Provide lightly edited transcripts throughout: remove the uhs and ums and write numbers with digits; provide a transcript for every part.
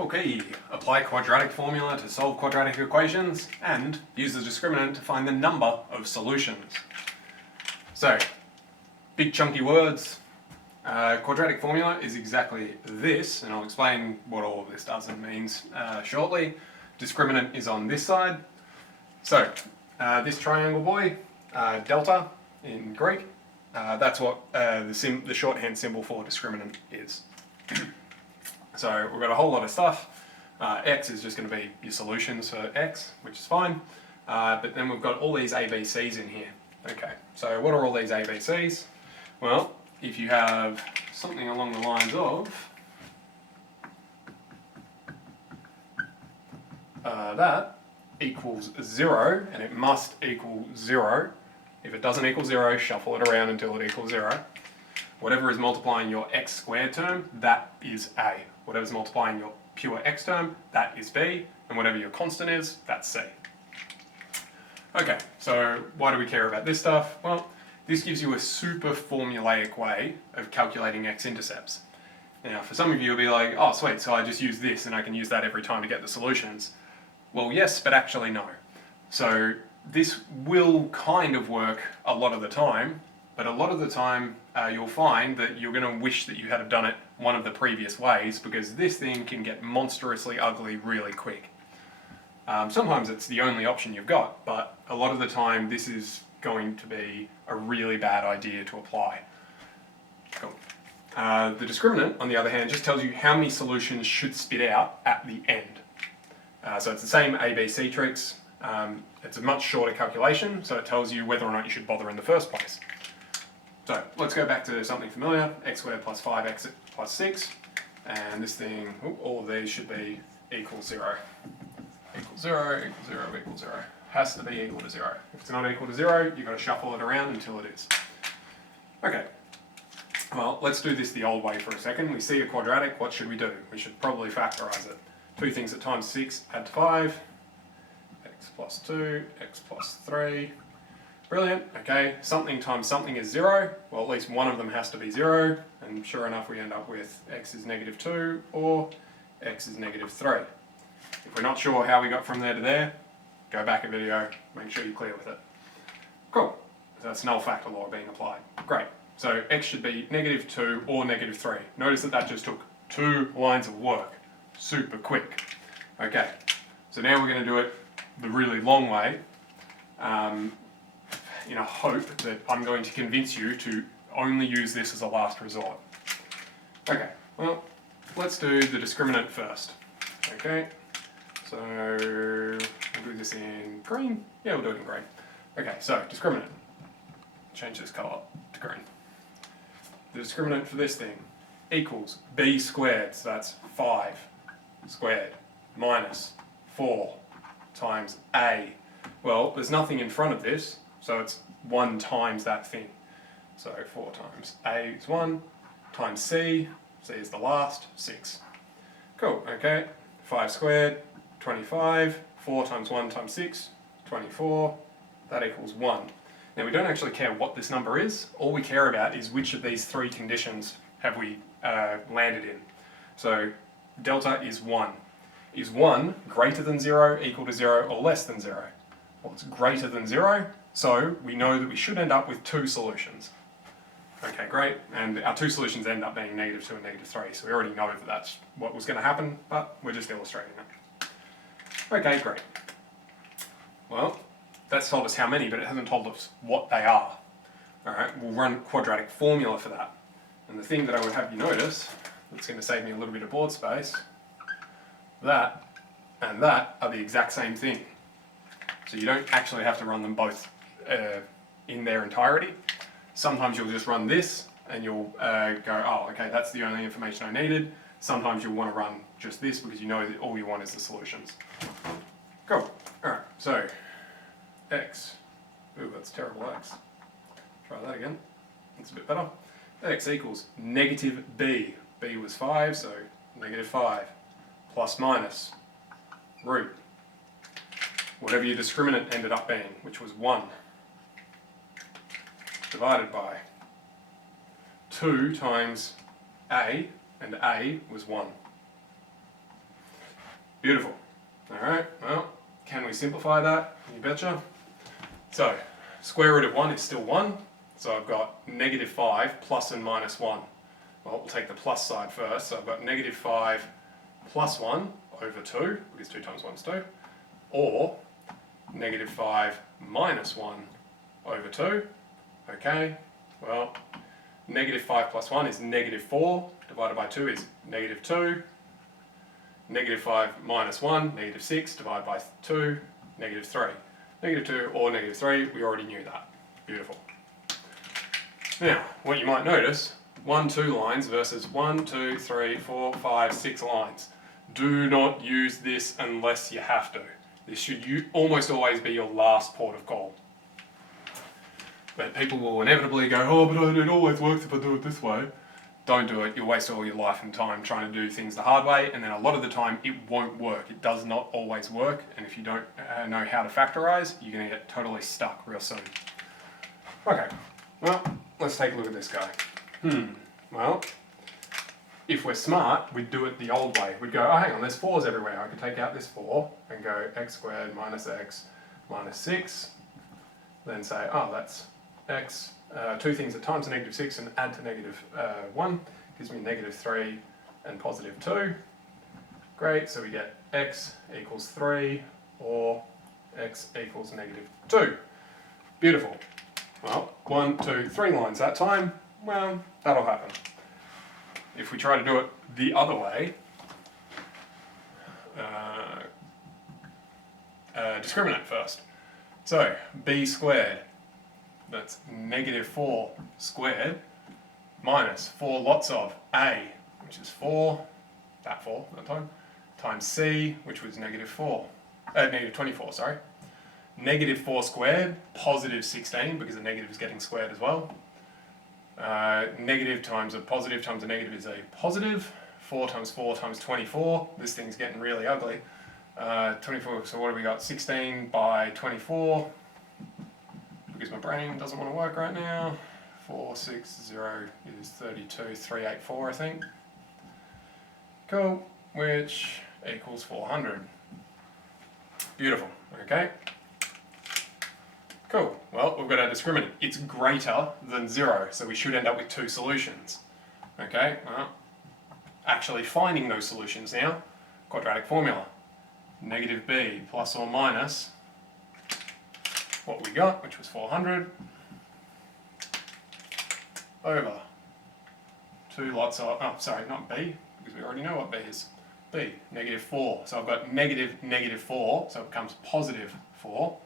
Okay, apply quadratic formula to solve quadratic equations and use the discriminant to find the number of solutions. So, big chunky words. Quadratic formula is exactly this, and I'll explain what all of this does and means shortly. Discriminant is on this side. So, this triangle boy, delta in Greek, that's what the shorthand symbol for discriminant is. So we've got a whole lot of stuff. X is just going to be your solutions for x, which is fine. But then we've got all these ABCs in here. Okay, so what are all these ABCs? Well, if you have something along the lines of that equals 0, and it must equal 0. If it doesn't equal 0, shuffle it around until it equals 0. Whatever is multiplying your x squared term, that is A. Whatever's multiplying your pure x term, that is B. And whatever your constant is, that's C. Okay, so why do we care about this stuff? Well, this gives you a super formulaic way of calculating x-intercepts. Now, for some of you, you'll be like, oh, sweet, so I just use this and I can use that every time to get the solutions. Well, yes, but actually no. So this will kind of work a lot of the time, but a lot of the time you'll find that you're going to wish that you had done it one of the previous ways, because this thing can get monstrously ugly really quick. Sometimes it's the only option you've got, but a lot of the time this is going to be a really bad idea to apply. Cool. The discriminant, on the other hand, just tells you how many solutions should spit out at the end. So it's the same ABC tricks. It's a much shorter calculation, so it tells you whether or not you should bother in the first place. So let's go back to something familiar, x squared plus 5x plus 6, and this thing, all of these should be equal 0. Equal 0, equal 0, equal 0. Has to be equal to 0. If it's not equal to 0, you've got to shuffle it around until it is. Okay, well, let's do this the old way for a second. We see a quadratic, what should we do? We should probably factorize it. Two things at times 6, add to 5, x plus 2, x plus 3. Brilliant, okay, something times something is 0, well at least one of them has to be 0, and sure enough we end up with x is negative 2 or x is negative 3. If we're not sure how we got from there to there, go back a video, make sure you're clear with it. Cool, so that's null factor law being applied. Great, so x should be negative 2 or negative 3. Notice that just took 2 lines of work, super quick. Okay, so now we're going to do it the really long way. In a hope that I'm going to convince you to only use this as a last resort. Okay, well, let's do the discriminant first. Okay, so we'll do this in green. Yeah, we'll do it in green. Okay, so discriminant. Change this colour to green. The discriminant for this thing equals b squared, so that's 5 squared minus 4 times a. Well, there's nothing in front of this, so it's 1 times that thing. So 4 times a is 1, times c is the last, 6. Cool, okay. 5 squared, 25, 4 times 1 times 6, 24, that equals 1. Now we don't actually care what this number is, all we care about is which of these 3 conditions have we landed in. So delta is 1. Is 1 greater than 0, equal to 0, or less than 0? Well, it's greater than 0, so we know that we should end up with 2 solutions. Okay, great, and our 2 solutions end up being negative 2 and negative 3, so we already know that that's what was going to happen, but we're just illustrating it. Okay, great. Well, that's told us how many, but it hasn't told us what they are. Alright, we'll run quadratic formula for that. And the thing that I would have you notice, that's going to save me a little bit of board space, that and that are the exact same thing. So you don't actually have to run them both in their entirety. Sometimes you'll just run this and you'll go, oh, okay, that's the only information I needed. Sometimes you'll want to run just this because you know that all you want is the solutions. Cool. Alright, so x, ooh, that's terrible x. Try that again, that's a bit better. X equals negative b. b was 5, so negative 5. Plus minus root. Whatever your discriminant ended up being, which was 1, divided by 2 times a, and a was 1. Beautiful. Alright, well, can we simplify that? You betcha. So, square root of 1 is still 1. So I've got negative 5 plus and minus 1. Well, we'll take the plus side first. So I've got negative 5 plus 1 over 2, because 2 times 1 is 2. Or negative 5 minus 1 over 2. Okay, well, negative 5 plus 1 is negative 4, divided by 2 is negative 2. Negative 5 minus 1, negative 6, divided by 2, negative 3. Negative 2 or negative 3, we already knew that. Beautiful. Now, what you might notice, 1, 2 lines versus 1, 2, 3, 4, 5, 6 lines. Do not use this unless you have to. This should almost always be your last port of call. But people will inevitably go, oh, but it always works if I do it this way. Don't do it. You'll waste all your life and time trying to do things the hard way, and then a lot of the time it won't work. It does not always work, and if you don't know how to factorize, you're going to get totally stuck real soon. Okay, well, let's take a look at this guy. Well, if we're smart, we'd do it the old way. We'd go, oh, hang on, there's 4s everywhere. I could take out this 4 and go x squared minus x minus 6. Then say, oh, that's x. Two things at times to negative 6 and add to negative 1 gives me negative 3 and positive 2. Great, so we get x equals 3 or x equals negative 2. Beautiful. Well, 1, 2, 3 lines that time. Well, that'll happen. If we try to do it the other way, discriminant first. So, b squared, that's negative 4 squared, minus 4 lots of a, which is 4, that time, times c, which was negative 24, sorry. Negative 4 squared, positive 16, because the negative is getting squared as well. Negative times a positive times a negative is a positive. 4 times 4 times 24. This thing's getting really ugly. 24, so what have we got? 16 by 24. Because my brain doesn't want to work right now. 460 is 32, 384 I think. Cool, which equals 400. Beautiful, okay. Cool, well, we've got our discriminant. It's greater than 0, so we should end up with 2 solutions. Okay, well, actually finding those solutions now, quadratic formula. Negative b plus or minus what we got, which was 400, over 2 lots of, oh, sorry, not b, because we already know what b is. B, negative 4. So I've got negative 4, so it becomes positive 4.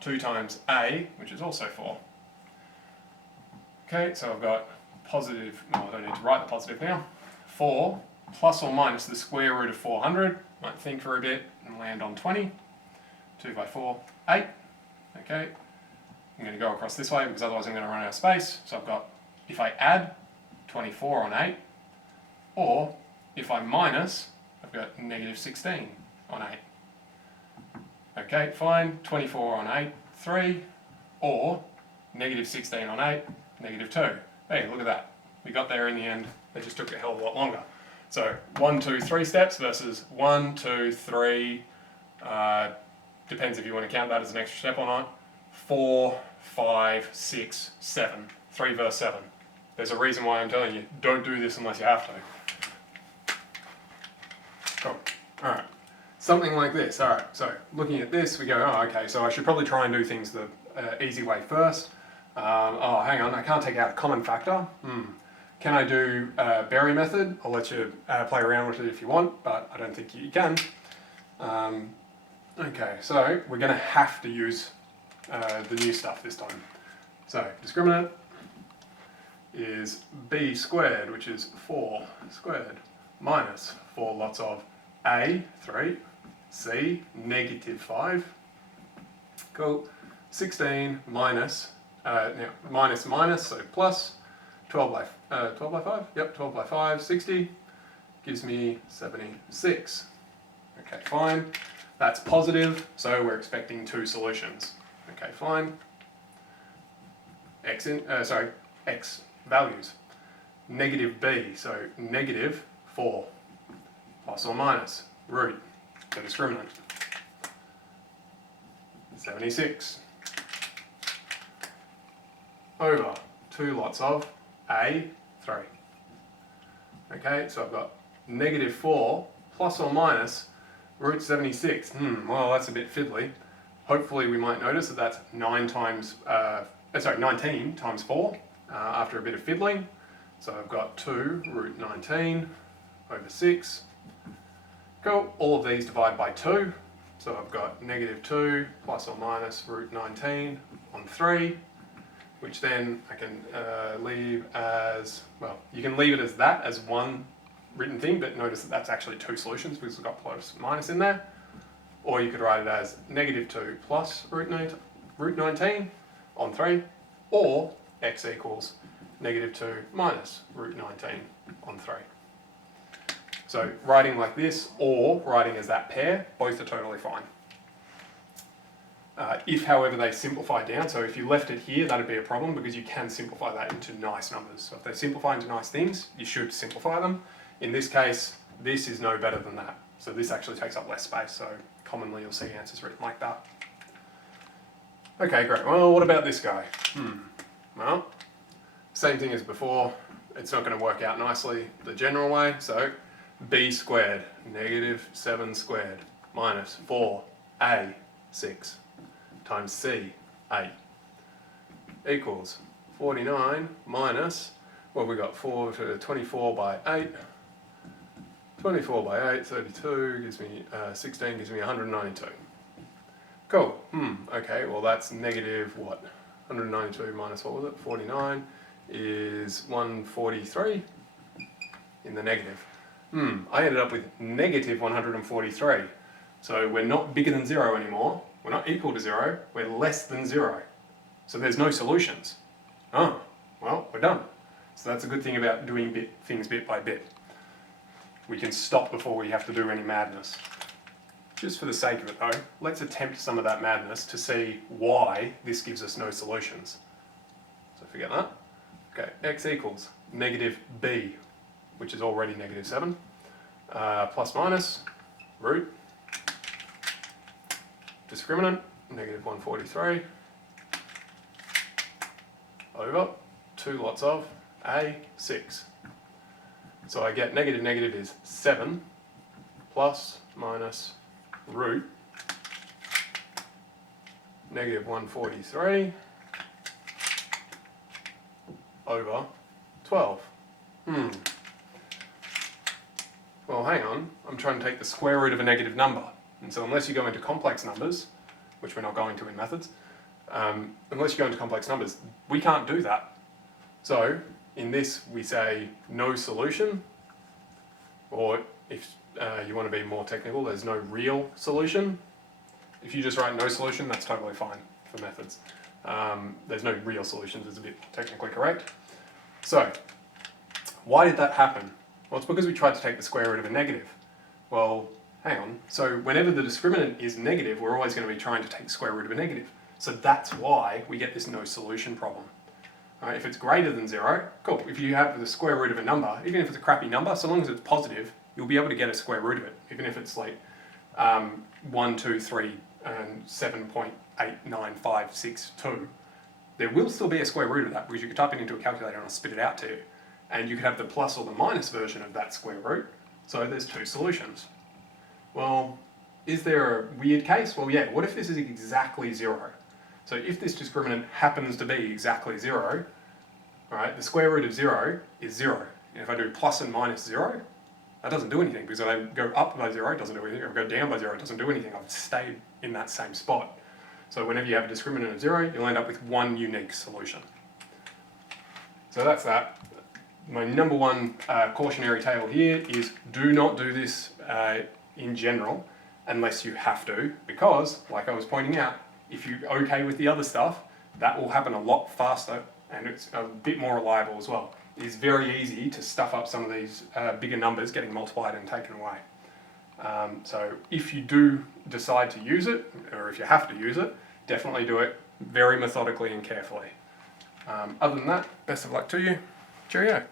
2 times a, which is also 4. Okay, so I've got positive, no, I don't need to write the positive now. 4 plus or minus the square root of 400. Might think for a bit and land on 20. 2 by 4, 8. Okay, I'm going to go across this way because otherwise I'm going to run out of space. So I've got, if I add 24 on 8, or if I minus, I've got negative 16 on 8. Okay, fine, 24 on 8, 3, or negative 16 on 8, negative 2. Hey, look at that. We got there in the end. They just took a hell of a lot longer. So 1, 2, 3 steps versus 1, 2, 3, depends if you want to count that as an extra step or not, 4, 5, 6, 7. 3 verse 7. There's a reason why I'm telling you, don't do this unless you have to. Cool. Alright. Something like this. Alright, so looking at this, we go, oh, okay, so I should probably try and do things the easy way first. Oh, hang on, I can't take out a common factor. Can I do Berry method? I'll let you play around with it if you want, but I don't think you can. Okay, so we're going to have to use the new stuff this time. So, discriminant is b squared, which is 4 squared, minus 4 lots of a, 3, c, negative 5, cool, 16 minus, minus, so plus, 12 by 5, yep, 12 by 5, 60, gives me 76. Okay, fine, that's positive, so we're expecting 2 solutions. Okay, fine. X values. Negative b, so negative 4, plus or minus, root the discriminant. 76 over 2 lots of A3. Okay, so I've got -4 plus or minus root 76. Well, that's a bit fiddly. Hopefully we might notice that that's 19 times 4 after a bit of fiddling. So I've got 2 root 19 over 6. Cool, all of these divide by 2. So I've got -2 plus or minus root 19 on 3, which then I can leave as, well, you can leave it as that, as one written thing, but notice that that's actually 2 solutions because we've got plus minus in there. Or you could write it as -2 plus root 19 on 3, or x equals -2 minus root 19 on 3. So writing like this or writing as that pair, both are totally fine. If, however, they simplify down, so if you left it here, that'd be a problem because you can simplify that into nice numbers. So if they simplify into nice things, you should simplify them. In this case, this is no better than that. So this actually takes up less space, so commonly you'll see answers written like that. Okay, great. Well, what about this guy? Well, same thing as before. It's not going to work out nicely the general way, so b squared, -7 squared, minus 4a6 times c 8 equals 49 minus, what have we got, 24 by 8. 24 by 8, 32, gives me 16, gives me 192. Cool. Okay, well that's negative what? 192 minus, what was it? 49 is 143 in the negative. I ended up with negative 143. So we're not bigger than 0 anymore. We're not equal to 0. We're less than 0. So there's no solutions. Oh, well, we're done. So that's a good thing about doing things bit by bit. We can stop before we have to do any madness. Just for the sake of it though, let's attempt some of that madness to see why this gives us no solutions. So forget that. Okay, x equals -b, which is already -7, plus minus, root, discriminant, -143, over 2 lots of a6. So I get negative is 7 plus minus root -143 over 12. Well, hang on. I'm trying to take the square root of a negative number. And so unless you go into complex numbers, which we're not going to in methods, unless you go into complex numbers, we can't do that. So in this, we say no solution, or if you want to be more technical, there's no real solution. If you just write no solution, that's totally fine for methods. There's no real solutions, it's a bit technically correct. So, why did that happen? Well, it's because we tried to take the square root of a negative. Well, hang on. So whenever the discriminant is negative, we're always going to be trying to take the square root of a negative. So that's why we get this no solution problem. Right, if it's greater than 0, cool. If you have the square root of a number, even if it's a crappy number, so long as it's positive, you'll be able to get a square root of it. Even if it's like 1, 2, 3, and 7.89562, there will still be a square root of that because you could type it into a calculator and it'll spit it out to you. And you could have the plus or the minus version of that square root. So there's 2 solutions. Well, is there a weird case? Well, yeah. What if this is exactly 0? So if this discriminant happens to be exactly 0, right, the square root of 0 is 0. And if I do plus and minus 0, that doesn't do anything because if I go up by 0, it doesn't do anything. If I go down by 0, it doesn't do anything. I've stayed in that same spot. So whenever you have a discriminant of 0, you'll end up with one unique solution. So that's that. My number one cautionary tale here is do not do this in general unless you have to, because, like I was pointing out, if you're okay with the other stuff, that will happen a lot faster and it's a bit more reliable as well. It is very easy to stuff up some of these bigger numbers getting multiplied and taken away. So if you do decide to use it, or if you have to use it, definitely do it very methodically and carefully. Other than that, best of luck to you. Cheerio.